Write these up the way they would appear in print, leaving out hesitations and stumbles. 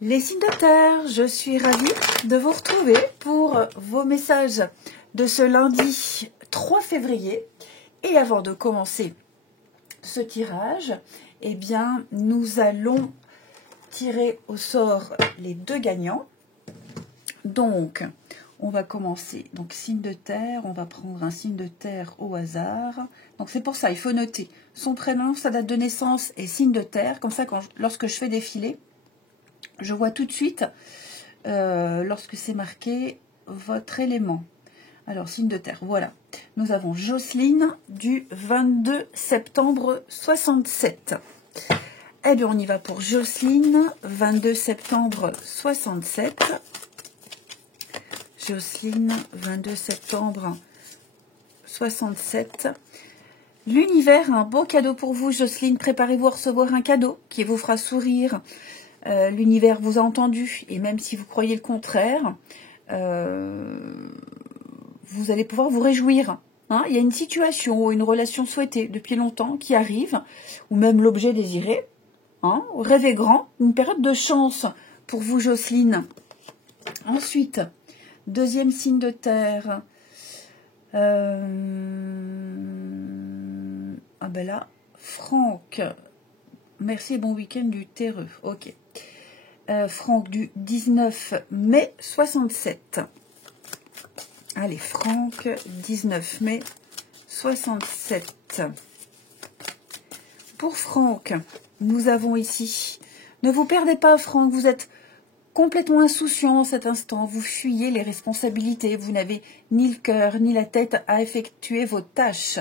Les signes de terre, je suis ravie de vous retrouver pour vos messages de ce lundi 3 février. Et avant de commencer ce tirage, eh bien, nous allons tirer au sort les deux gagnants. Donc, on va commencer. Donc, signe de terre, on va prendre un signe de terre au hasard. Donc, c'est pour ça, il faut noter son prénom, sa date de naissance et signe de terre. Comme ça, lorsque je fais défiler, je vois tout de suite, lorsque c'est marqué, votre élément. Alors, signe de terre, voilà. Nous avons Jocelyne du 22 septembre 67. Eh bien, on y va pour Jocelyne, 22 septembre 67. Jocelyne, 22 septembre 67. L'univers a un beau cadeau pour vous, Jocelyne. Préparez-vous à recevoir un cadeau qui vous fera sourire. L'univers vous a entendu. Et même si vous croyez le contraire, vous allez pouvoir vous réjouir. Hein, il y a une situation ou une relation souhaitée depuis longtemps qui arrive, ou même l'objet désiré. Hein, rêvez grand, une période de chance pour vous, Jocelyne. Ensuite, deuxième signe de terre. Ah ben là, Franck. Merci et bon week-end du terreux. Ok. Franck du 19 mai 67. Allez, Franck, 19 mai 67. Pour Franck, nous avons ici, ne vous perdez pas Franck, vous êtes complètement insouciant en cet instant, vous fuyez les responsabilités, vous n'avez ni le cœur ni la tête à effectuer vos tâches.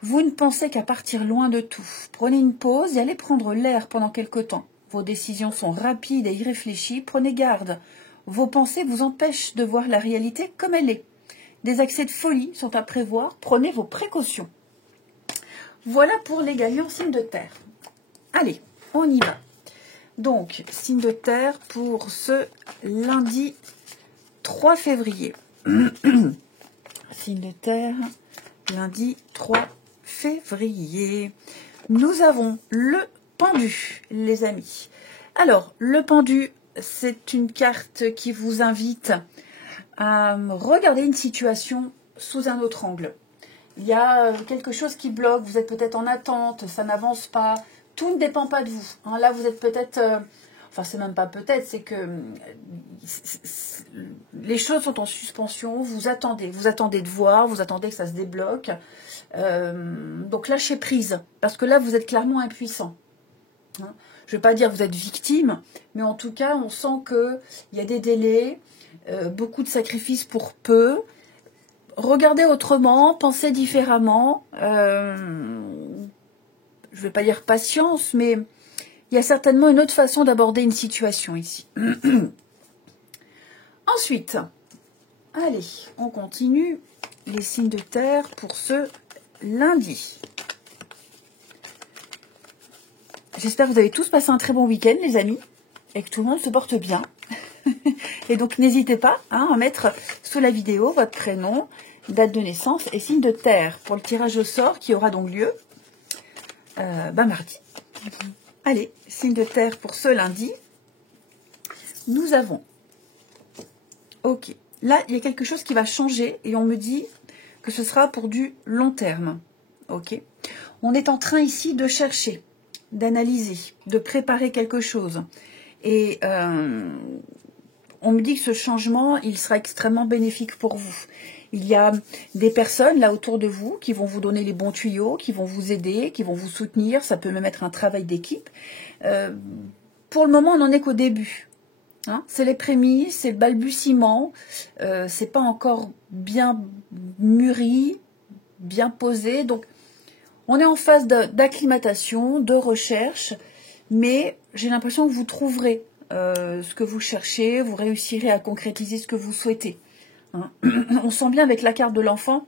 Vous ne pensez qu'à partir loin de tout. Prenez une pause et allez prendre l'air pendant quelque temps. Vos décisions sont rapides et irréfléchies, prenez garde. Vos pensées vous empêchent de voir la réalité comme elle est. Des accès de folie sont à prévoir, prenez vos précautions. Voilà pour les gagnants signe de terre. Allez, on y va. Donc, signe de terre pour ce lundi 3 février. Signe de terre, lundi 3 février. Nous avons le pendu, les amis. Alors, le pendu, c'est une carte qui vous invite à regarder une situation sous un autre angle. Il y a quelque chose qui bloque, vous êtes peut-être en attente, ça n'avance pas, tout ne dépend pas de vous. Hein, là, vous êtes peut-être, enfin, c'est même pas peut-être, c'est que les choses sont en suspension, vous attendez de voir, vous attendez que ça se débloque. Donc, lâchez prise, parce que là, vous êtes clairement impuissant. Hein, je ne vais pas dire que vous êtes victime, mais en tout cas, on sent qu'il y a des délais, beaucoup de sacrifices pour peu. Regardez autrement, pensez différemment. Je ne vais pas dire patience, mais il y a certainement une autre façon d'aborder une situation ici. Ensuite, allez, on continue les signes de terre pour ce lundi. J'espère que vous avez tous passé un très bon week-end, les amis, et que tout le monde se porte bien. Et donc, n'hésitez pas à mettre sous la vidéo votre prénom, date de naissance et signe de terre pour le tirage au sort qui aura donc lieu mardi. Allez, signe de terre pour ce lundi. Nous avons... Ok, là, il y a quelque chose qui va changer et on me dit que ce sera pour du long terme. Ok, on est en train ici de chercher, d'analyser, de préparer quelque chose. Et on me dit que ce changement, il sera extrêmement bénéfique pour vous. Il y a des personnes là autour de vous qui vont vous donner les bons tuyaux, qui vont vous aider, qui vont vous soutenir. Ça peut même être un travail d'équipe. Pour le moment, on n'en est qu'au début. Hein, c'est les prémices, c'est le balbutiement. C'est pas encore bien mûri, bien posé. Donc, on est en phase d'acclimatation, de recherche. Mais j'ai l'impression que vous trouverez ce que vous cherchez. Vous réussirez à concrétiser ce que vous souhaitez. Hein. On sent bien avec la carte de l'enfant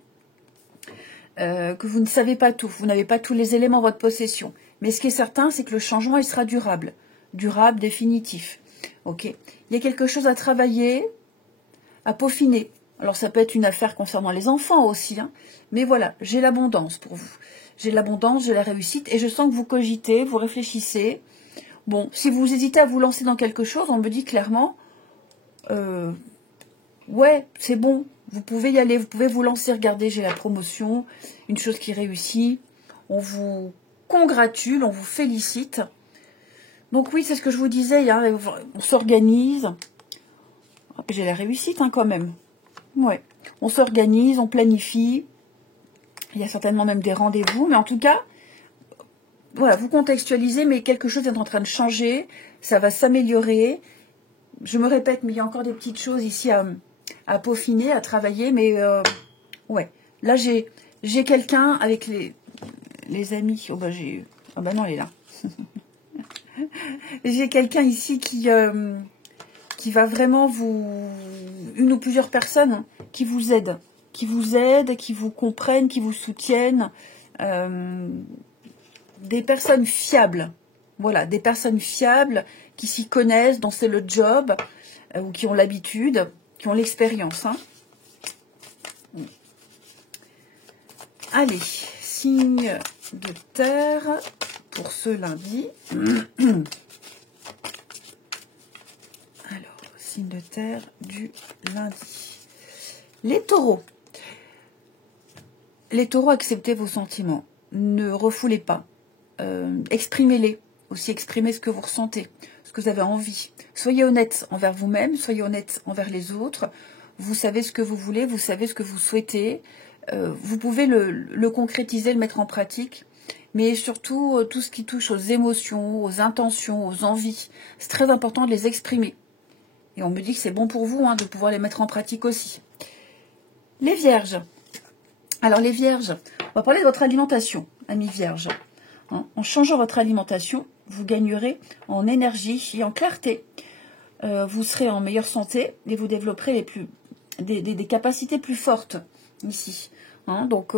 que vous ne savez pas tout, vous n'avez pas tous les éléments en votre possession. Mais ce qui est certain, c'est que le changement, il sera durable, définitif. Ok. Il y a quelque chose à travailler, à peaufiner. Alors ça peut être une affaire concernant les enfants aussi, hein. Mais voilà, j'ai l'abondance pour vous. J'ai l'abondance, j'ai la réussite, et je sens que vous cogitez, vous réfléchissez. Bon, si vous hésitez à vous lancer dans quelque chose, on me dit clairement, ouais, c'est bon, vous pouvez y aller, vous pouvez vous lancer. Regardez, j'ai la promotion, une chose qui réussit. On vous congratule, on vous félicite. Donc oui, c'est ce que je vous disais, hein, on s'organise. J'ai la réussite hein, quand même. Ouais, on s'organise, on planifie. Il y a certainement même des rendez-vous, mais en tout cas, voilà, vous contextualisez, mais quelque chose est en train de changer, ça va s'améliorer. Je me répète, mais il y a encore des petites choses ici à peaufiner, à travailler, mais ouais. Là, j'ai quelqu'un avec les amis. Oh, bah, ah bah non, elle est là. J'ai quelqu'un ici qui va vraiment une ou plusieurs personnes hein, qui vous aident, qui vous comprennent, qui vous soutiennent. Des personnes fiables. Voilà, des personnes fiables qui s'y connaissent, dont c'est le job, ou qui ont l'habitude, qui ont l'expérience. Hein. Allez, signe de terre pour ce lundi. Alors, signe de terre du lundi. Les taureaux. Les taureaux, acceptez vos sentiments. Ne refoulez pas. Exprimez-les. Aussi, exprimez ce que vous ressentez, ce que vous avez envie. Soyez honnête envers vous-même, soyez honnête envers les autres. Vous savez ce que vous voulez, vous savez ce que vous souhaitez. Vous pouvez le concrétiser, le mettre en pratique. Mais surtout, tout ce qui touche aux émotions, aux intentions, aux envies, c'est très important de les exprimer. Et on me dit que c'est bon pour vous hein, de pouvoir les mettre en pratique aussi. Les vierges. Alors les vierges, on va parler de votre alimentation, amis vierges. En changeant votre alimentation, vous gagnerez en énergie et en clarté. Vous serez en meilleure santé et vous développerez des capacités plus fortes ici. Hein, donc,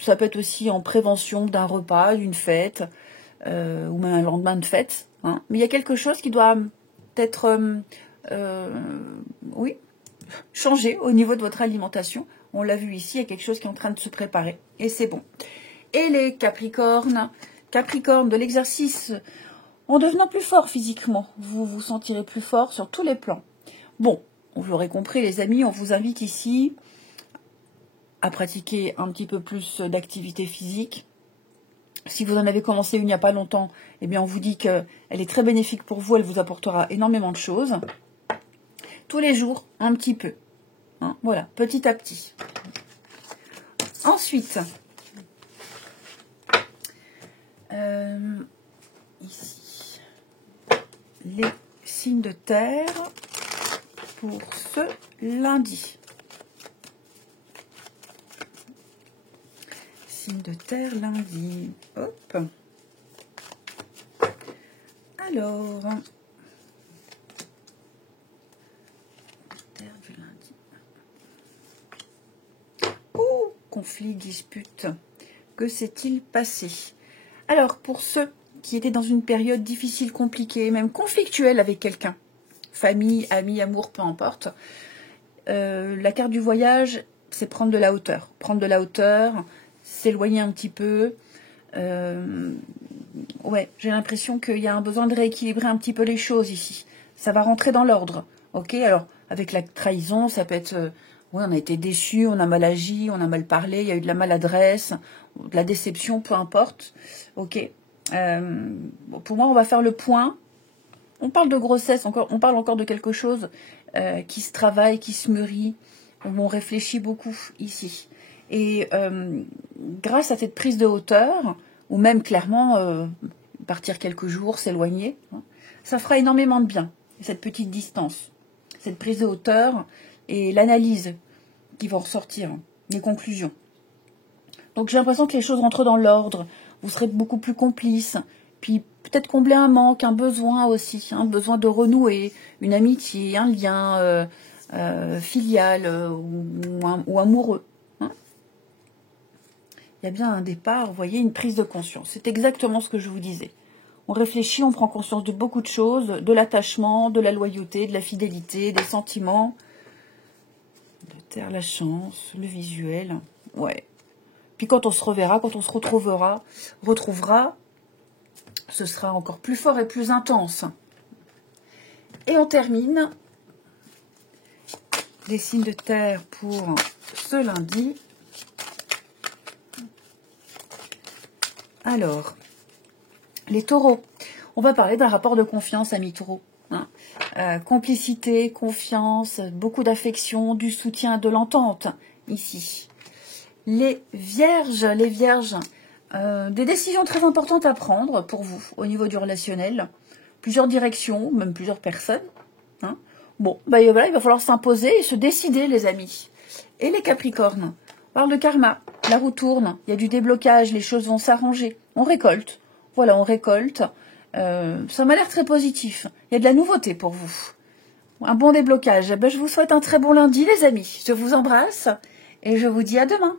ça peut être aussi en prévention d'un repas, d'une fête, ou même un lendemain de fête. Hein. Mais il y a quelque chose qui doit être oui, changer au niveau de votre alimentation. On l'a vu ici, il y a quelque chose qui est en train de se préparer. Et c'est bon. Et les Capricornes, Capricorne de l'exercice, en devenant plus fort physiquement, vous vous sentirez plus fort sur tous les plans. Bon, vous l'aurez compris les amis, on vous invite ici à pratiquer un petit peu plus d'activité physique. Si vous en avez commencé une il n'y a pas longtemps, eh bien on vous dit qu'elle est très bénéfique pour vous, elle vous apportera énormément de choses. Tous les jours, un petit peu. Hein, voilà, petit à petit. Ensuite, ici, les signes de terre pour ce lundi. Signe de terre lundi. Hop. Alors, terre du lundi. Oh, conflit, dispute. Que s'est-il passé? Alors, pour ceux qui étaient dans une période difficile, compliquée, même conflictuelle avec quelqu'un, famille, amis, amour, peu importe, la carte du voyage, c'est prendre de la hauteur. Prendre de la hauteur, s'éloigner un petit peu. Ouais, j'ai l'impression qu'il y a un besoin de rééquilibrer un petit peu les choses ici. Ça va rentrer dans l'ordre. Ok, alors, avec la trahison, ça peut être... ouais, on a été déçus, on a mal agi, on a mal parlé, il y a eu de la maladresse, de la déception, peu importe. Ok. Bon, pour moi, on va faire le point. On parle de grossesse, on parle encore de quelque chose qui se travaille, qui se mûrit, où on réfléchit beaucoup ici. Et grâce à cette prise de hauteur, ou même clairement partir quelques jours, s'éloigner, hein, ça fera énormément de bien, cette petite distance, cette prise de hauteur et l'analyse qui vont ressortir, hein, les conclusions. Donc j'ai l'impression que les choses rentrent dans l'ordre, vous serez beaucoup plus complices, puis peut-être combler un manque, un besoin aussi, un besoin de renouer, une amitié, un lien filial ou amoureux. Hein. Il y a bien un départ, vous voyez, une prise de conscience. C'est exactement ce que je vous disais. On réfléchit, on prend conscience de beaucoup de choses, de l'attachement, de la loyauté, de la fidélité, des sentiments. De terre, la chance, le visuel, ouais. Puis quand on se reverra, quand on se retrouvera, ce sera encore plus fort et plus intense. Et on termine les signes de terre pour ce lundi. Alors, les taureaux, on va parler d'un rapport de confiance, amis taureaux. Hein. Complicité, confiance, beaucoup d'affection, du soutien, de l'entente, ici. Les vierges, des décisions très importantes à prendre pour vous, au niveau du relationnel. Plusieurs directions, même plusieurs personnes. Hein. Bon, voilà, il va falloir s'imposer et se décider, les amis. Et les capricornes, on parle de karma, la roue tourne, il y a du déblocage, les choses vont s'arranger. On récolte, voilà, on récolte. Ça m'a l'air très positif. Il y a de la nouveauté pour vous. Un bon déblocage. Je vous souhaite un très bon lundi, les amis. Je vous embrasse et je vous dis à demain.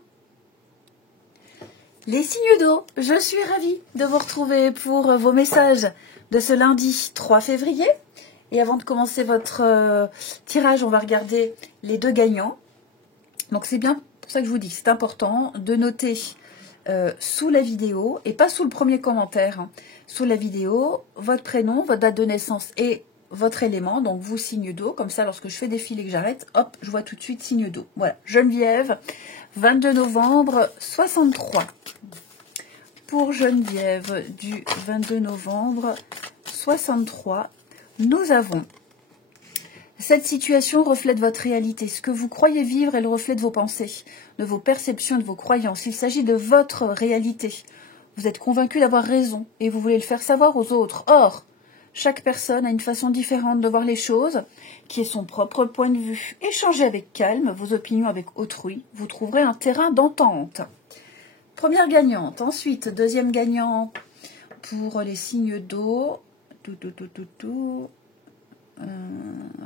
Les signes d'eau, je suis ravie de vous retrouver pour vos messages de ce lundi 3 février. Et avant de commencer votre tirage, on va regarder les deux gagnants. Donc c'est bien pour ça que je vous dis, c'est important de noter sous la vidéo, et pas sous le premier commentaire, hein, sous la vidéo, votre prénom, votre date de naissance et votre élément, donc vous, signe d'eau. Comme ça, lorsque je fais défiler et que j'arrête, hop, je vois tout de suite signe d'eau. Voilà, Geneviève, 22 novembre 63. Pour Geneviève du 22 novembre 63, nous avons: cette situation reflète votre réalité. Ce que vous croyez vivre est le reflet de vos pensées, de vos perceptions, de vos croyances. Il s'agit de votre réalité. Vous êtes convaincu d'avoir raison et vous voulez le faire savoir aux autres. Or, chaque personne a une façon différente de voir les choses, qui est son propre point de vue. Échangez avec calme vos opinions avec autrui. Vous trouverez un terrain d'entente. Première gagnante. Ensuite, deuxième gagnant pour les signes d'eau.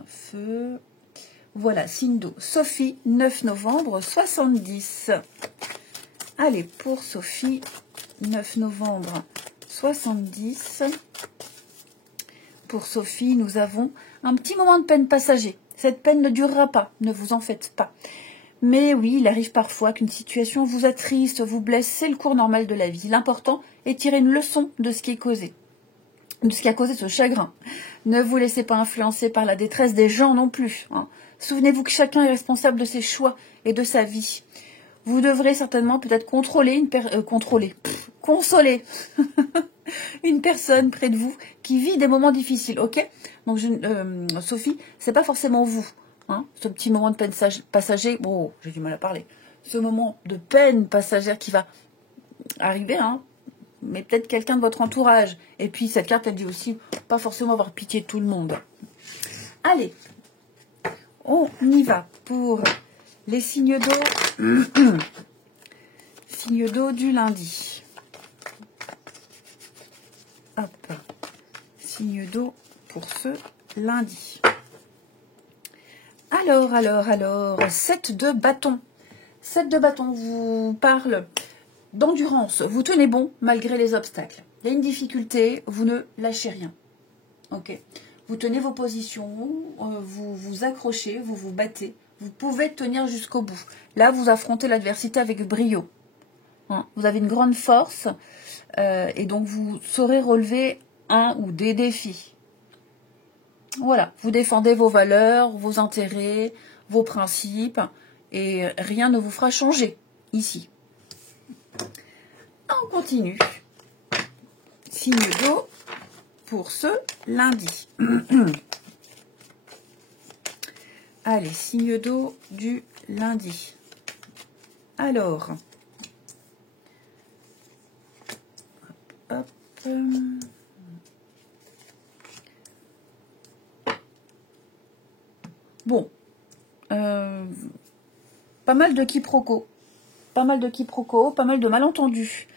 Feu. Voilà, signe d'eau. Sophie, 9 novembre 70. Allez, pour Sophie, 9 novembre 70. Pour Sophie, nous avons un petit moment de peine passager. Cette peine ne durera pas, ne vous en faites pas. Mais oui, il arrive parfois qu'une situation vous attriste, vous blesse, c'est le cours normal de la vie. L'important est de tirer une leçon de ce qui est causé, de ce qui a causé ce chagrin. Ne vous laissez pas influencer par la détresse des gens non plus. Hein. Souvenez-vous que chacun est responsable de ses choix et de sa vie. Vous devrez certainement peut-être consoler une personne près de vous qui vit des moments difficiles, ok? Donc, Sophie, c'est pas forcément vous. Hein, ce petit moment de peine passager, bon, j'ai du mal à parler. Ce moment de peine passagère qui va arriver, hein, mais peut-être quelqu'un de votre entourage. Et puis, cette carte, elle dit aussi, pas forcément avoir pitié de tout le monde. Allez, on y va pour les signes d'eau. Signes d'eau du lundi. Hop. Signe d'eau pour ce lundi. Alors, 7 de bâton. 7 de bâton vous parle d'endurance. Vous tenez bon malgré les obstacles. Il y a une difficulté, vous ne lâchez rien. Ok. Vous tenez vos positions, vous vous accrochez, vous vous battez. Vous pouvez tenir jusqu'au bout. Là, vous affrontez l'adversité avec brio. Hein, vous avez une grande force et donc vous saurez relever un ou des défis. Voilà, vous défendez vos valeurs, vos intérêts, vos principes, et rien ne vous fera changer ici. On continue. Signe d'eau pour ce lundi. Allez, signe d'eau du lundi. Alors, hop. Bon, pas mal de quiproquos, pas mal de malentendus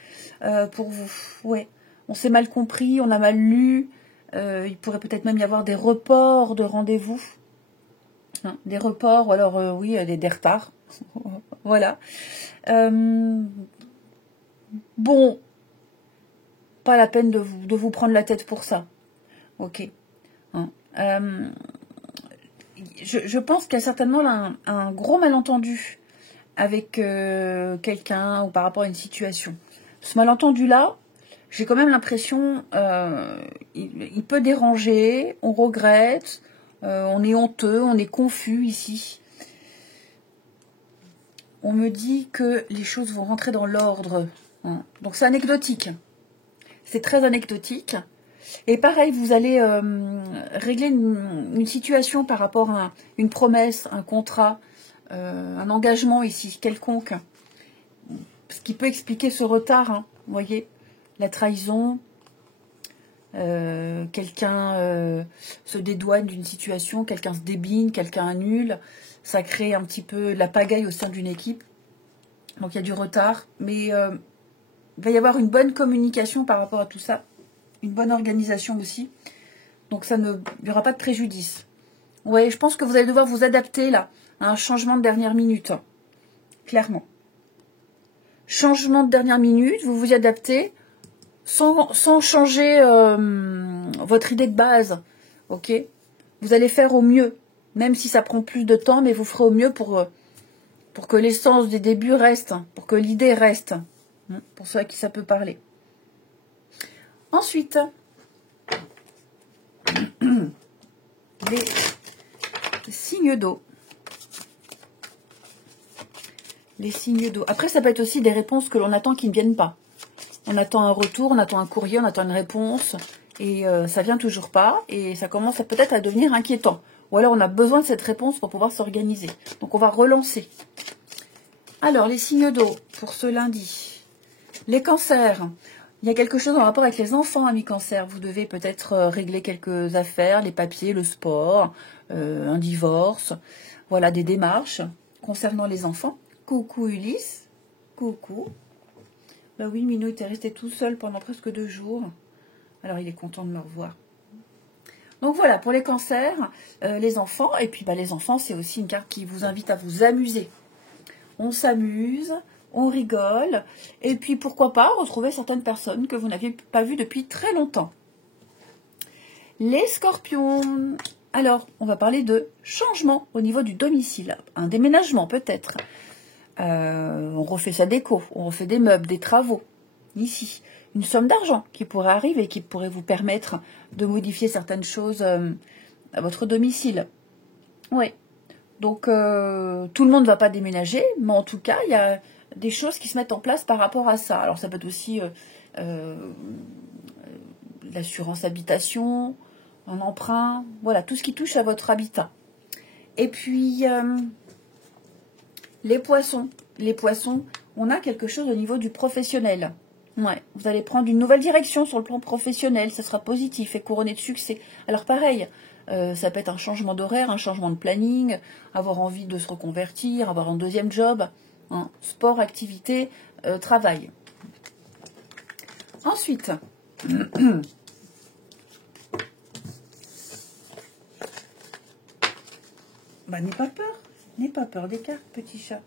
pour vous. Ouais, on s'est mal compris, on a mal lu. Il pourrait peut-être même y avoir des reports de rendez-vous, hein, des reports, ou alors oui, des retards. Voilà. Bon, pas la peine de vous prendre la tête pour ça. Ok. Hein. Je pense qu'il y a certainement un gros malentendu avec quelqu'un ou par rapport à une situation. Ce malentendu-là, j'ai quand même l'impression, il peut déranger, on regrette, on est honteux, on est confus ici. On me dit que les choses vont rentrer dans l'ordre. Hein. Donc c'est anecdotique. C'est très anecdotique. Et pareil, vous allez régler une situation par rapport à une promesse, un contrat, un engagement ici, quelconque. Ce qui peut expliquer ce retard, hein, vous voyez, la trahison, quelqu'un se dédouane d'une situation, quelqu'un se débine, quelqu'un annule. Ça crée un petit peu de la pagaille au sein d'une équipe. Donc il y a du retard, mais il va y avoir une bonne communication par rapport à tout ça. Une bonne organisation aussi. Donc il n'y aura pas de préjudice. Ouais, je pense que vous allez devoir vous adapter là à un changement de dernière minute. Hein, clairement. Changement de dernière minute, vous vous y adaptez sans changer votre idée de base. Ok? Vous allez faire au mieux. Même si ça prend plus de temps, mais vous ferez au mieux pour que l'essence des débuts reste, pour que l'idée reste, pour ceux à qui ça peut parler. Ensuite, les signes d'eau. Les signes d'eau. Après, ça peut être aussi des réponses que l'on attend qui ne viennent pas. On attend un retour, on attend un courrier, on attend une réponse, et ça vient toujours pas, et ça commence peut-être à devenir inquiétant. Ou alors on a besoin de cette réponse pour pouvoir s'organiser. Donc on va relancer. Alors, les signes d'eau pour ce lundi. Les cancers. Il y a quelque chose en rapport avec les enfants, amis cancer. Vous devez peut-être régler quelques affaires, les papiers, le sport, un divorce. Voilà, des démarches concernant les enfants. Coucou Ulysse. Coucou. Bah oui, Minou était resté tout seul pendant presque 2 jours. Alors, il est content de me revoir. Donc voilà, pour les cancers, les enfants. Et puis, bah, les enfants, c'est aussi une carte qui vous invite à vous amuser. On s'amuse, on rigole. Et puis, pourquoi pas retrouver certaines personnes que vous n'aviez pas vues depuis très longtemps. Les scorpions. Alors, on va parler de changement au niveau du domicile. Un déménagement, peut-être. On refait sa déco, on refait des meubles, des travaux. Ici, une somme d'argent qui pourrait arriver, qui pourrait vous permettre de modifier certaines choses à votre domicile. Oui. Donc, tout le monde ne va pas déménager, mais en tout cas, il y a des choses qui se mettent en place par rapport à ça. Alors, ça peut être aussi l'assurance habitation, un emprunt, voilà, tout ce qui touche à votre habitat. Et puis, les poissons. Les poissons, on a quelque chose au niveau du professionnel. Ouais, vous allez prendre une nouvelle direction sur le plan professionnel, ça sera positif et couronné de succès. Alors pareil, ça peut être un changement d'horaire, un changement de planning, avoir envie de se reconvertir, avoir un deuxième job, hein, sport, activité, travail. Ensuite, bah, n'aie pas peur des cartes, petit chat.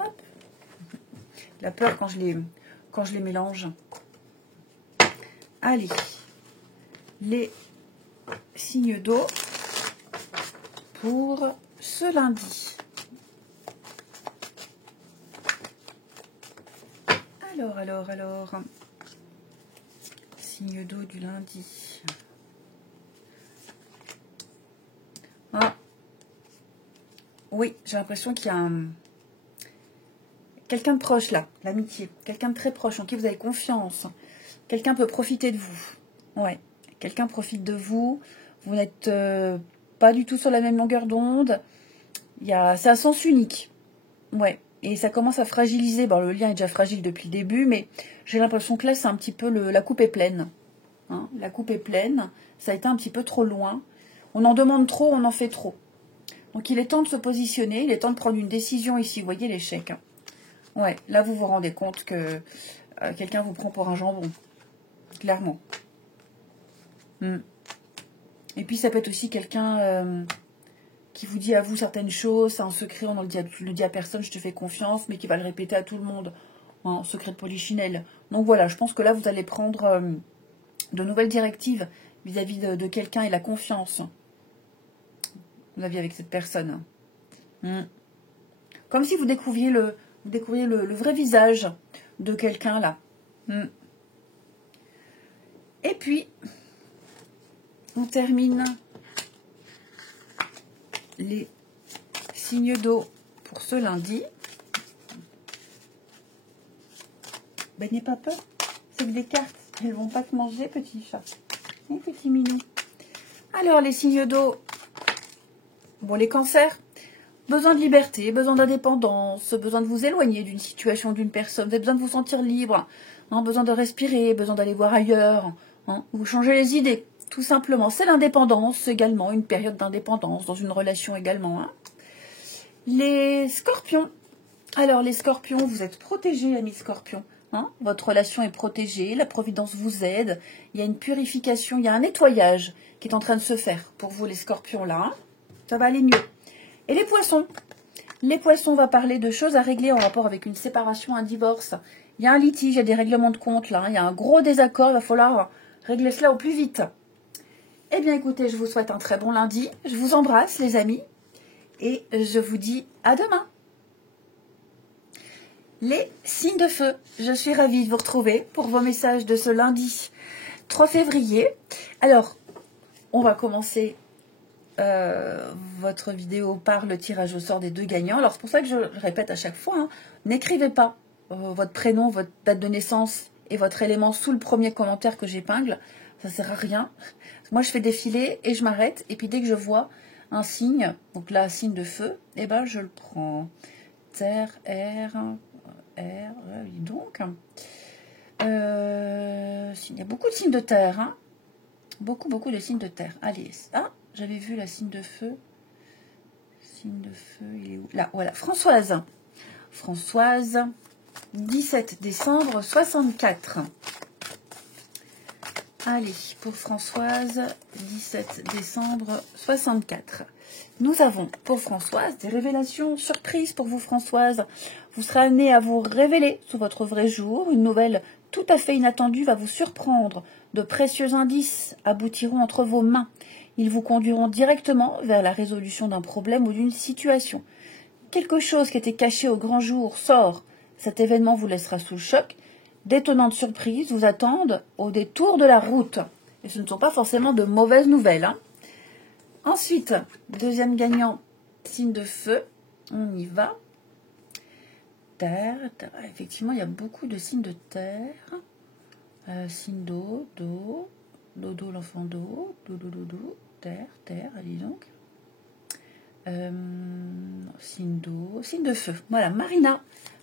Hop. La peur quand je les mélange. Allez, les signes d'eau pour ce lundi. Alors, signe d'eau du lundi. Ah. Oui, j'ai l'impression qu'il y a quelqu'un de proche là, l'amitié, quelqu'un de très proche en qui vous avez confiance. Quelqu'un peut profiter de vous. Ouais, quelqu'un profite de vous. Vous n'êtes pas du tout sur la même longueur d'onde. C'est un sens unique. Ouais, et ça commence à fragiliser. Bon, le lien est déjà fragile depuis le début, mais j'ai l'impression que là, c'est un petit peu la coupe est pleine. Hein, la coupe est pleine. Ça a été un petit peu trop loin. On en demande trop, on en fait trop. Donc, il est temps de se positionner. Il est temps de prendre une décision ici. Vous voyez l'échec. Ouais, là, vous vous rendez compte que quelqu'un vous prend pour un jambon. Clairement. Et puis, ça peut être aussi quelqu'un qui vous dit à vous certaines choses. C'est un secret, on ne le dit à personne, je te fais confiance, mais qui va le répéter à tout le monde. En secret de polichinelle. Donc voilà, je pense que là, vous allez prendre de nouvelles directives vis-à-vis de quelqu'un et la confiance. Vous aviez avec cette personne. Comme si vous découvriez le vrai visage de quelqu'un là. Et puis, on termine les signes d'eau pour ce lundi. Ben, n'aie pas peur, c'est que des cartes, elles ne vont pas te manger, petit chat. Et petit minou. Alors, les signes d'eau, bon, les cancers, besoin de liberté, besoin d'indépendance, besoin de vous éloigner d'une situation, d'une personne, vous avez besoin de vous sentir libre, hein, besoin de respirer, besoin d'aller voir ailleurs, hein, vous changez les idées, tout simplement. C'est l'indépendance également, une période d'indépendance, dans une relation également. Hein. Les scorpions, alors les scorpions, vous êtes protégés, amis scorpions. Hein, votre relation est protégée, la providence vous aide, il y a une purification, il y a un nettoyage qui est en train de se faire pour vous les scorpions là, hein. Ça va aller mieux. Et les poissons, on va parler de choses à régler en rapport avec une séparation, un divorce. Il y a un litige, il y a des règlements de compte là, hein. Il y a un gros désaccord, il va falloir régler cela au plus vite. Eh bien écoutez, je vous souhaite un très bon lundi, je vous embrasse les amis et je vous dis à demain. Les signes de feu, je suis ravie de vous retrouver pour vos messages de ce lundi 3 février. Alors, on va commencer votre vidéo par le tirage au sort des 2 gagnants. Alors, c'est pour ça que je répète à chaque fois, hein, n'écrivez pas votre prénom, votre date de naissance et votre élément sous le premier commentaire que j'épingle. Ça ne sert à rien. Moi, je fais défiler et je m'arrête. Et puis, dès que je vois un signe, donc là, signe de feu, eh ben, je le prends. Terre, air... oui, donc, il y a beaucoup de signes de terre, hein. Beaucoup de signes de terre. Allez, ah, j'avais vu la signe de feu. Signe de feu, il est où? Là, voilà, Françoise. Françoise, 17 décembre 64. Allez, pour Françoise, 17 décembre 64. Nous avons pour Françoise des révélations surprises pour vous, Françoise. Vous serez amenée à vous révéler sous votre vrai jour. Une nouvelle tout à fait inattendue va vous surprendre. De précieux indices aboutiront entre vos mains. Ils vous conduiront directement vers la résolution d'un problème ou d'une situation. Quelque chose qui était caché au grand jour sort. Cet événement vous laissera sous le choc. D'étonnantes surprises vous attendent au détour de la route. Et ce ne sont pas forcément de mauvaises nouvelles. Hein. Ensuite, deuxième gagnant, signe de feu. On y va. Terre, terre. Effectivement, il y a beaucoup de signes de terre. Signe d'eau, d'eau, dodo, l'enfant d'eau, dodo, dodo, terre, terre, allez donc. Signe d'eau, signe de feu. Voilà, Marina.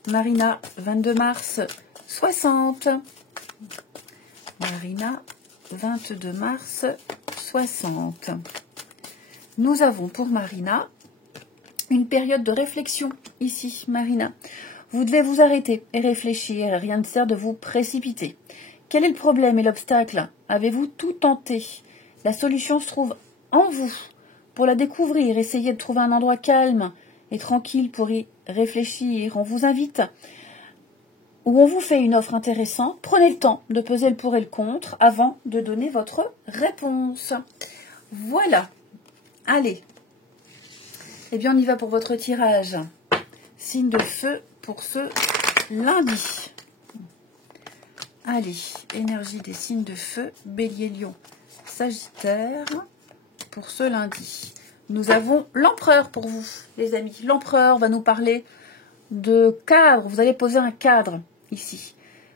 Marina, 22 mars 60. Marina, 22 mars 60. Nous avons pour Marina une période de réflexion ici, Marina. Vous devez vous arrêter et réfléchir. Rien ne sert de vous précipiter. Quel est le problème et l'obstacle? Avez-vous tout tenté? La solution se trouve en vous. Pour la découvrir, essayez de trouver un endroit calme et tranquille pour y réfléchir. On vous invite ou on vous fait une offre intéressante. Prenez le temps de peser le pour et le contre avant de donner votre réponse. Voilà. Allez. Eh bien, on y va pour votre tirage. Signe de feu pour ce lundi. Allez, énergie des signes de feu, Bélier, Lion, Sagittaire, pour ce lundi. Nous avons l'empereur pour vous, les amis. L'empereur va nous parler de cadre. Vous allez poser un cadre ici.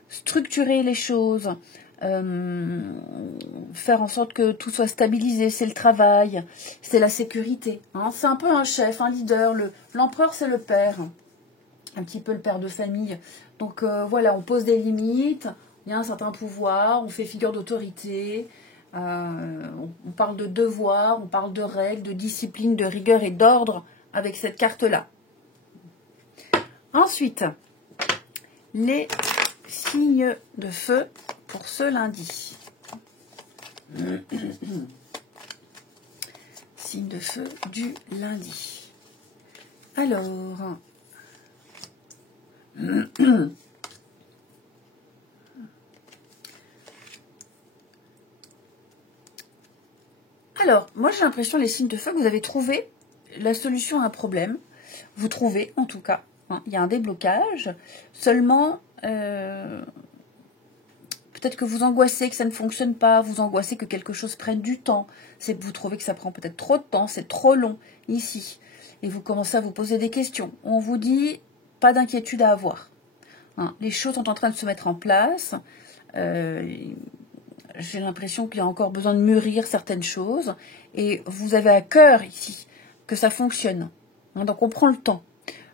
Structurer les choses. Faire en sorte que tout soit stabilisé. C'est le travail. C'est la sécurité. Hein. C'est un peu un chef, un leader. L'empereur, c'est le père. Un petit peu le père de famille. Donc voilà, on pose des limites. Il y a un certain pouvoir, on fait figure d'autorité, on parle de devoir, on parle de règles, de discipline, de rigueur et d'ordre avec cette carte-là. Ensuite, les signes de feu pour ce lundi. Signe de feu du lundi. Alors... Alors, moi j'ai l'impression, les signes de feu, que vous avez trouvé la solution à un problème. Vous trouvez, en tout cas. Hein, il y a un déblocage. Seulement, peut-être peut-être que vous angoissez que ça ne fonctionne pas, vous angoissez que quelque chose prenne du temps, c'est que vous trouvez que ça prend peut-être trop de temps, c'est trop long ici, et vous commencez à vous poser des questions. On vous dit, pas d'inquiétude à avoir. Hein, les choses sont en train de se mettre en place. J'ai l'impression qu'il y a encore besoin de mûrir certaines choses, et vous avez à cœur ici que ça fonctionne. Hein, donc on prend le temps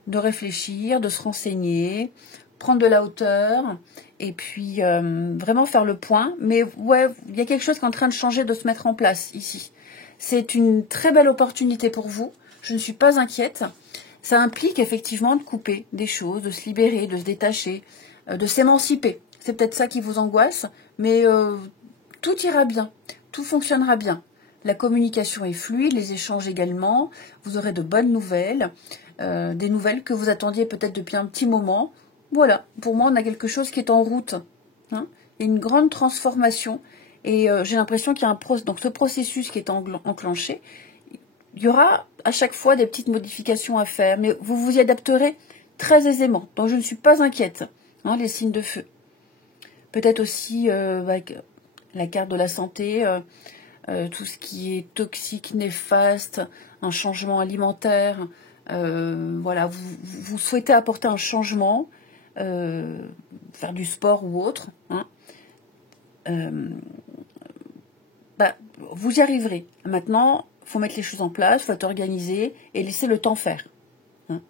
de réfléchir, de se renseigner, prendre de la hauteur, et puis vraiment faire le point. Mais ouais, il y a quelque chose qui est en train de changer, de se mettre en place ici. C'est une très belle opportunité pour vous. Je ne suis pas inquiète. Ça implique effectivement de couper des choses, de se libérer, de se détacher, de s'émanciper. C'est peut-être ça qui vous angoisse, mais tout ira bien, tout fonctionnera bien. La communication est fluide, les échanges également. Vous aurez de bonnes nouvelles, des nouvelles que vous attendiez peut-être depuis un petit moment. Voilà, pour moi, on a quelque chose qui est en route. Hein. Il y a une grande transformation et j'ai l'impression qu'il y a donc ce processus qui est enclenché. Il y aura à chaque fois des petites modifications à faire, mais vous vous y adapterez très aisément. Donc je ne suis pas inquiète, hein, les signes de feu. Peut-être aussi la carte de la santé, tout ce qui est toxique, néfaste, un changement alimentaire. Voilà, vous souhaitez apporter un changement, faire du sport ou autre. Hein. Vous y arriverez. Maintenant, il faut mettre les choses en place, il faut être organisé et laisser le temps faire. Hein.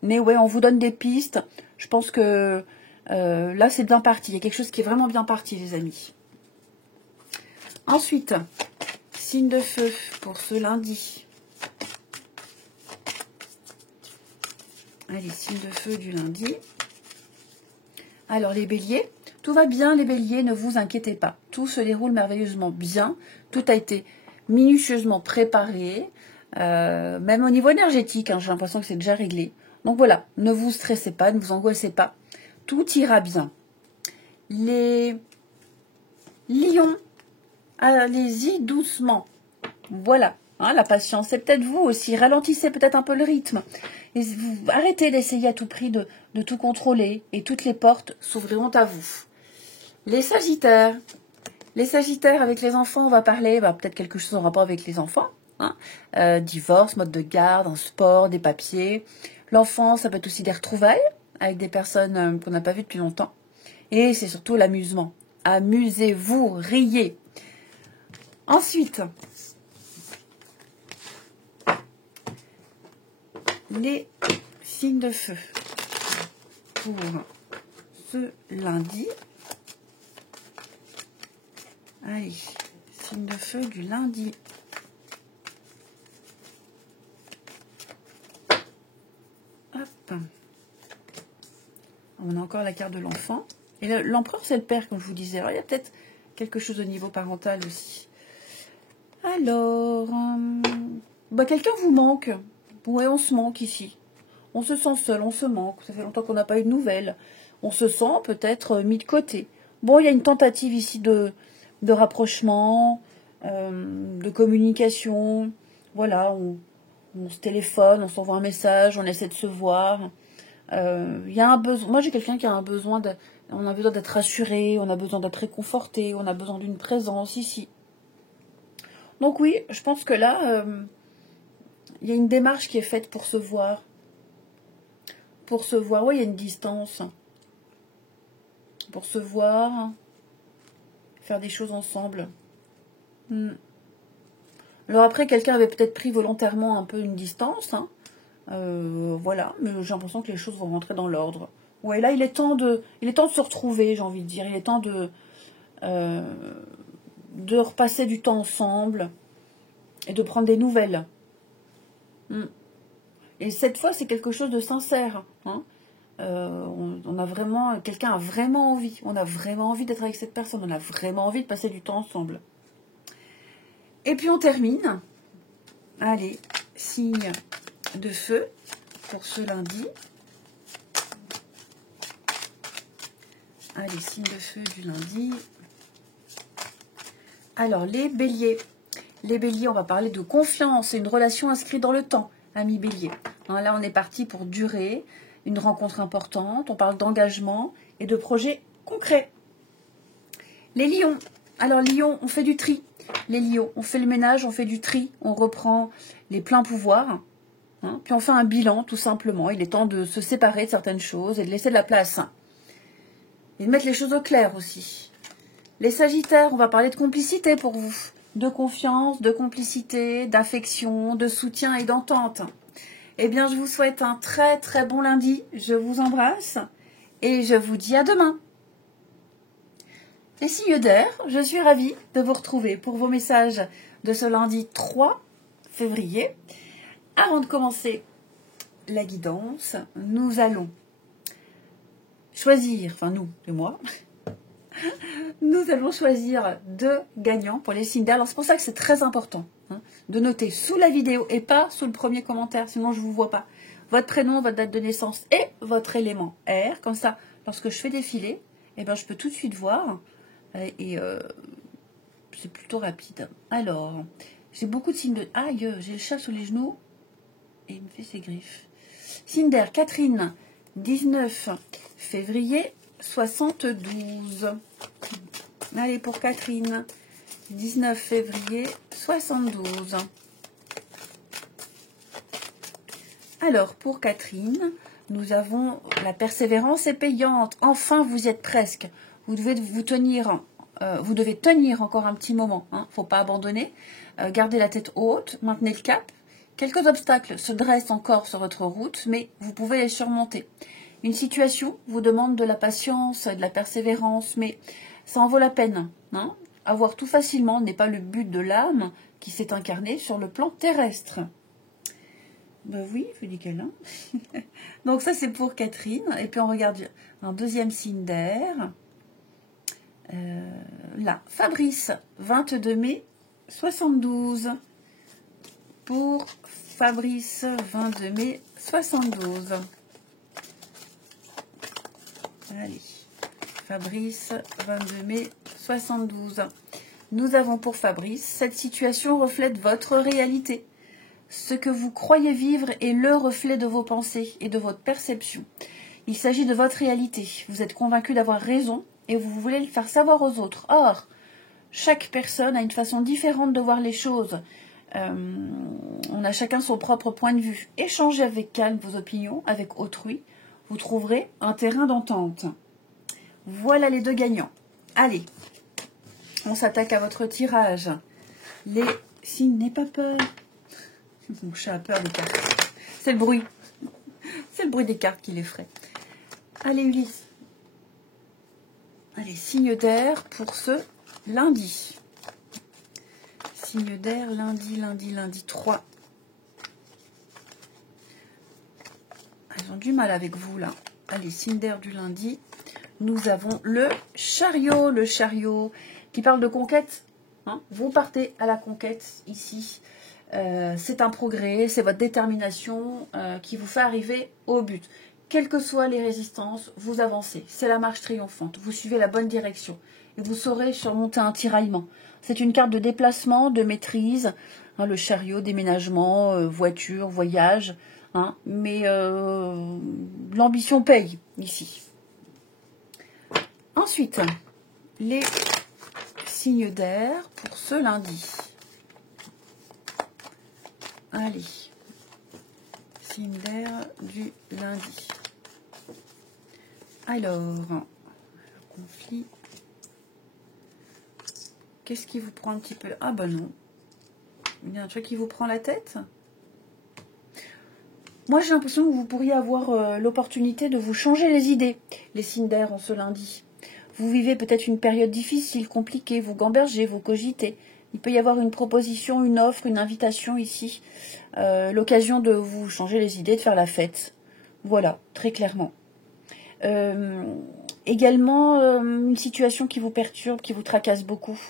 Mais ouais, on vous donne des pistes. Je pense que là, c'est bien parti. Il y a quelque chose qui est vraiment bien parti, les amis. Ensuite, signe de feu pour ce lundi. Allez, signe de feu du lundi. Alors, les béliers, tout va bien, les béliers, ne vous inquiétez pas. Tout se déroule merveilleusement bien. Tout a été minutieusement préparé. Même au niveau énergétique, hein, j'ai l'impression que c'est déjà réglé. Donc voilà, ne vous stressez pas, ne vous angoissez pas. Tout ira bien. Les lions, allez-y doucement. Voilà, hein, la patience. C'est peut-être vous aussi. Ralentissez peut-être un peu le rythme. Et vous arrêtez d'essayer à tout prix de tout contrôler. Et toutes les portes s'ouvriront à vous. Les sagittaires. Les sagittaires, avec les enfants, on va parler peut-être quelque chose en rapport avec les enfants. Hein, divorce, mode de garde, un sport, des papiers. L'enfant, ça peut être aussi des retrouvailles avec des personnes qu'on n'a pas vues depuis longtemps. Et c'est surtout l'amusement. Amusez-vous, riez. Ensuite, les signes de feu pour ce lundi. Allez, signe de feu du lundi. Hop. On a encore la carte de l'enfant. Et l'empereur, c'est le père, comme je vous disais. Alors, il y a peut-être quelque chose au niveau parental aussi. Alors, quelqu'un vous manque. Ouais, on se manque ici. On se sent seul, on se manque. Ça fait longtemps qu'on n'a pas eu de nouvelles. On se sent peut-être mis de côté. Bon, il y a une tentative ici de rapprochement, de communication. Voilà, on se téléphone, on s'envoie un message, on essaie de se voir. Il y a un besoin. Moi, j'ai quelqu'un qui a un besoin on a besoin d'être rassuré, on a besoin d'être réconforté, on a besoin d'une présence ici. Donc oui, je pense que là, il y a une démarche qui est faite pour se voir. Pour se voir, oui, il y a une distance. Pour se voir, faire des choses ensemble. Alors après, quelqu'un avait peut-être pris volontairement un peu une distance. Hein. Voilà, mais j'ai l'impression que les choses vont rentrer dans l'ordre. Ouais, là, il est temps de se retrouver, j'ai envie de dire. Il est temps de repasser du temps ensemble et de prendre des nouvelles. Et cette fois, c'est quelque chose de sincère. Hein. On a vraiment, quelqu'un a vraiment envie. On a vraiment envie d'être avec cette personne. On a vraiment envie de passer du temps ensemble. Et puis on termine. Allez, signe de feu pour ce lundi. Allez, signe de feu du lundi. Alors, les béliers. Les béliers, on va parler de confiance. C'est une relation inscrite dans le temps, amis béliers. Hein, là, on est parti pour durer. Une rencontre importante. On parle d'engagement et de projets concrets. Les lions. Alors, lions, on fait du tri. Les lions, on fait le ménage, on fait du tri. On reprend les pleins pouvoirs. Hein, puis on fait un bilan, tout simplement. Il est temps de se séparer de certaines choses et de laisser de la place. Et de mettre les choses au clair aussi. Les sagittaires, on va parler de complicité pour vous. De confiance, de complicité, d'affection, de soutien et d'entente. Eh bien, je vous souhaite un très très bon lundi. Je vous embrasse et je vous dis à demain. Les signes d'air, je suis ravie de vous retrouver pour vos messages de ce lundi 3 février. Avant de commencer la guidance, nous allons choisir, enfin nous et moi, nous allons choisir 2 gagnants pour les signes d'air. Alors c'est pour ça que c'est très important de noter sous la vidéo et pas sous le premier commentaire, sinon je ne vous vois pas. Votre prénom, votre date de naissance et votre élément air. Comme ça, lorsque je fais défiler, eh ben, je peux tout de suite voir. Et c'est plutôt rapide. Alors, j'ai beaucoup de signes de... Aïe, j'ai le chat sous les genoux et il me fait ses griffes. Signe d'air, Catherine, 19 février 72. Allez, pour Catherine, 19 février 72. Alors, pour Catherine, nous avons la persévérance est payante. Enfin, vous y êtes presque. Vous devez vous tenir, vous devez tenir encore un petit moment. Hein. Faut pas abandonner. Gardez la tête haute, maintenez le cap. Quelques obstacles se dressent encore sur votre route, mais vous pouvez les surmonter. Une situation vous demande de la patience, de la persévérance, mais ça en vaut la peine. Hein. Avoir tout facilement n'est pas le but de l'âme qui s'est incarnée sur le plan terrestre. Ben oui, je dis qu'elle a. Donc ça c'est pour Catherine. Et puis on regarde un deuxième signe d'air. Là, Fabrice, 22 mai 72. Pour Fabrice, 22 mai 72. Allez, Fabrice, 22 mai 72. Nous avons pour Fabrice, cette situation reflète votre réalité. Ce que vous croyez vivre est le reflet de vos pensées et de votre perception. Il s'agit de votre réalité. Vous êtes convaincu d'avoir raison et vous voulez le faire savoir aux autres. Or, chaque personne a une façon différente de voir les choses. On a chacun son propre point de vue. Échangez avec calme vos opinions, avec autrui. Vous trouverez un terrain d'entente. Voilà les 2 gagnants. Allez, on s'attaque à votre tirage. Les signes, n'aie pas peur. Mon chat a peur des cartes. C'est le bruit. C'est le bruit des cartes qui l'effraie. Allez, Ulysse. Allez, signe d'air pour ce lundi. Signe d'air, lundi 3. Elles ont du mal avec vous, là. Allez, signe d'air du lundi. Nous avons le chariot qui parle de conquête. Hein, vous partez à la conquête, ici. C'est un progrès, c'est votre détermination qui vous fait arriver au but. Quelles que soient les résistances, vous avancez. C'est la marche triomphante. Vous suivez la bonne direction. Et vous saurez surmonter un tiraillement. C'est une carte de déplacement, de maîtrise. Hein, le chariot, déménagement, voiture, voyage. Hein, mais l'ambition paye ici. Ensuite, les signes d'air pour ce lundi. Allez, signe d'air du lundi. Alors, conflit. Qu'est-ce qui vous prend un petit peu? Ah bah non. Il y a un truc qui vous prend la tête? Moi, j'ai l'impression que vous pourriez avoir l'opportunité de vous changer les idées, les signes d'air en ce lundi. Vous vivez peut-être une période difficile, compliquée, vous gambergez, vous cogitez. Il peut y avoir une proposition, une offre, une invitation ici. L'occasion de vous changer les idées, de faire la fête. Voilà, très clairement. Également, une situation qui vous perturbe, qui vous tracasse beaucoup.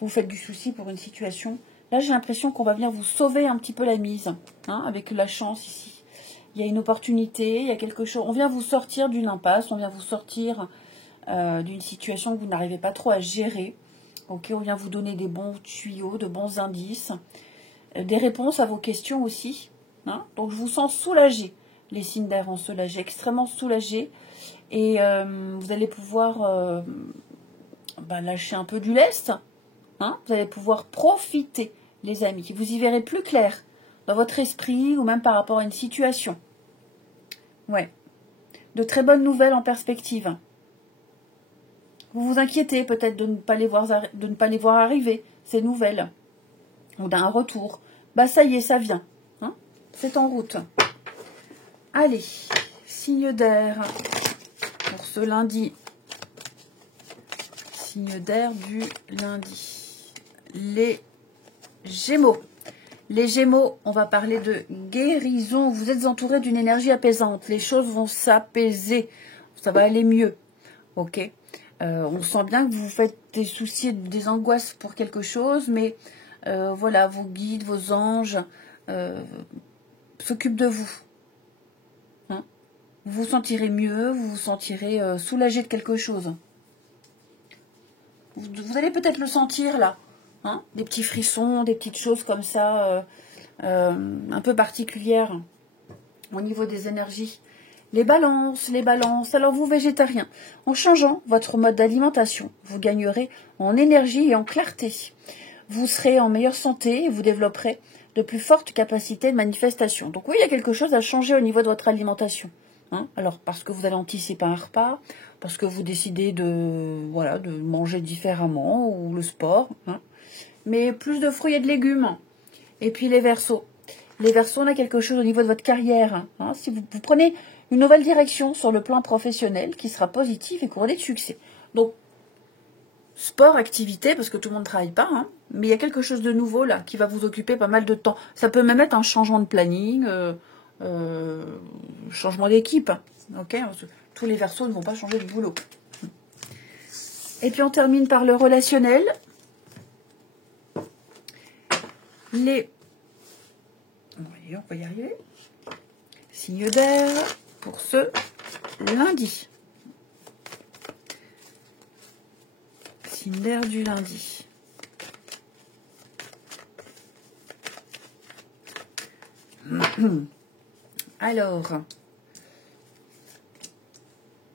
Vous faites du souci pour une situation. Là, j'ai l'impression qu'on va venir vous sauver un petit peu la mise, hein, avec la chance ici. Il y a une opportunité, il y a quelque chose. On vient vous sortir d'une impasse, on vient vous sortir d'une situation que vous n'arrivez pas trop à gérer. Ok, on vient vous donner des bons tuyaux, de bons indices, des réponses à vos questions aussi. Hein. Donc, je vous sens soulagé. Les signes d'air en soulagé, extrêmement soulagé. Et vous allez pouvoir ben, lâcher un peu du lest. Hein, vous allez pouvoir profiter, les amis. Vous y verrez plus clair dans votre esprit ou même par rapport à une situation. Ouais. De très bonnes nouvelles en perspective. Vous vous inquiétez peut-être de ne pas les voir arriver, ces nouvelles. Ou d'un retour. Bah ça y est, ça vient. Hein, c'est en route. Allez, signe d'air pour ce lundi. Signe d'air du lundi. Les Gémeaux. Les Gémeaux, on va parler de guérison. Vous êtes entouré d'une énergie apaisante. Les choses vont s'apaiser. Ça va aller mieux. Ok. On sent bien que vous faites des soucis, des angoisses pour quelque chose, mais voilà, vos guides, vos anges s'occupent de vous. Hein, vous vous sentirez mieux, vous vous sentirez soulagé de quelque chose. Vous allez peut-être le sentir là. Hein, des petits frissons, des petites choses comme ça, un peu particulières au niveau des énergies. Les balances. Alors vous, végétariens, en changeant votre mode d'alimentation, vous gagnerez en énergie et en clarté. Vous serez en meilleure santé et vous développerez de plus fortes capacités de manifestation. Donc oui, il y a quelque chose à changer au niveau de votre alimentation. Hein, alors, parce que vous allez anticiper un repas, parce que vous décidez de manger différemment, ou le sport. Hein, mais plus de fruits et de légumes. Et puis les Verseaux. Les Verseaux, on a quelque chose au niveau de votre carrière. Hein, si vous prenez une nouvelle direction sur le plan professionnel qui sera positive et couronnée de succès. Donc, sport, activité, parce que tout le monde ne travaille pas, hein, mais il y a quelque chose de nouveau là qui va vous occuper pas mal de temps. Ça peut même être un changement de planning, changement d'équipe. Okay, tous les Verseaux ne vont pas changer de boulot. Et puis on termine par le relationnel. Les... On va y arriver. Signe d'air pour ce lundi. Signe d'air du lundi. Alors,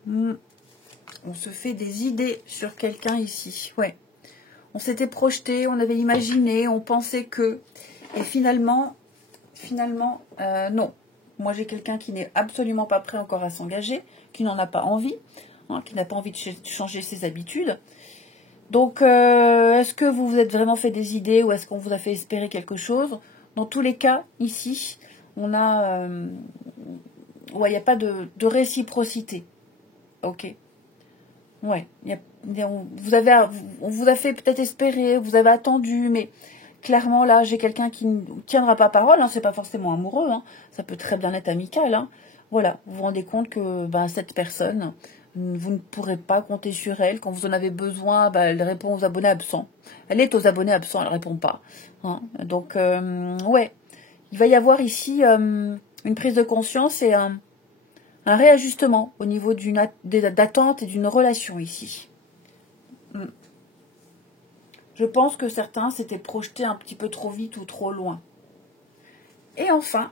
on se fait des idées sur quelqu'un ici. Ouais. On s'était projeté, on avait imaginé, on pensait que... Et finalement, non. Moi, j'ai quelqu'un qui n'est absolument pas prêt encore à s'engager, qui n'en a pas envie, hein, qui n'a pas envie de changer ses habitudes. Donc, est-ce que vous vous êtes vraiment fait des idées ou est-ce qu'on vous a fait espérer quelque chose? Dans tous les cas, ici, on a... ouais, il n'y a pas de réciprocité. Ok. Ouais. On vous a fait peut-être espérer, vous avez attendu, mais... Clairement, là, j'ai quelqu'un qui ne tiendra pas parole. Hein, c'est pas forcément amoureux. Hein, ça peut très bien être amical. Hein. Voilà, vous vous rendez compte que cette personne, vous ne pourrez pas compter sur elle. Quand vous en avez besoin, elle répond aux abonnés absents. Elle est aux abonnés absents, elle ne répond pas. Hein. Donc, ouais, il va y avoir ici une prise de conscience et un réajustement au niveau d'attente et d'une relation ici. Je pense que certains s'étaient projetés un petit peu trop vite ou trop loin. Et enfin,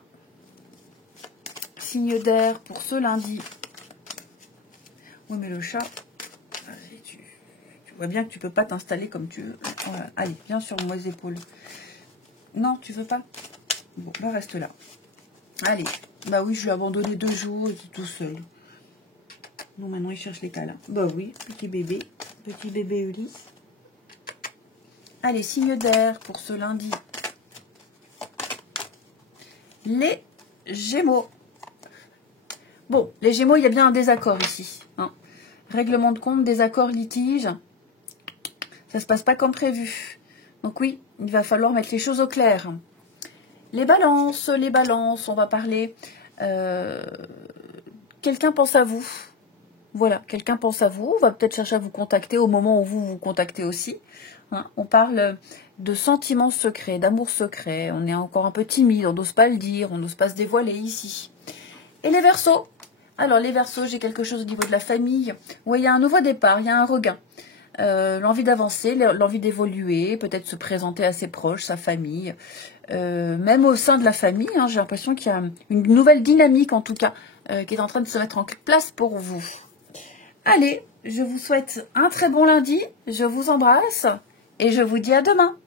signe d'air pour ce lundi. Oui, mais le chat, tu vois bien que tu peux pas t'installer comme tu veux. Voilà. Allez, viens sur mes épaules. Non, tu veux pas? Bon, reste là. Allez, bah oui, je lui ai abandonné 2 jours, il était tout seul. Non, maintenant il cherche les câlins. Bah oui, petit bébé Ulysse. Allez, signe d'air pour ce lundi. Les Gémeaux. Bon, les Gémeaux, il y a bien un désaccord ici. Hein. Règlement de compte, désaccord, litige. Ça se passe pas comme prévu. Donc oui, il va falloir mettre les choses au clair. Les balances, on va parler. Quelqu'un pense à vous. Voilà, quelqu'un pense à vous, va peut-être chercher à vous contacter au moment où vous vous contactez aussi. Hein, on parle de sentiments secrets, d'amour secret. On est encore un peu timide, on n'ose pas le dire, on n'ose pas se dévoiler ici. Et les Verseaux. Alors les Verseaux, j'ai quelque chose au niveau de la famille. Oui, il y a un nouveau départ, il y a un regain. L'envie d'avancer, l'envie d'évoluer, peut-être se présenter à ses proches, sa famille. Même au sein de la famille, hein, j'ai l'impression qu'il y a une nouvelle dynamique en tout cas qui est en train de se mettre en place pour vous. Allez, je vous souhaite un très bon lundi. Je vous embrasse et je vous dis à demain.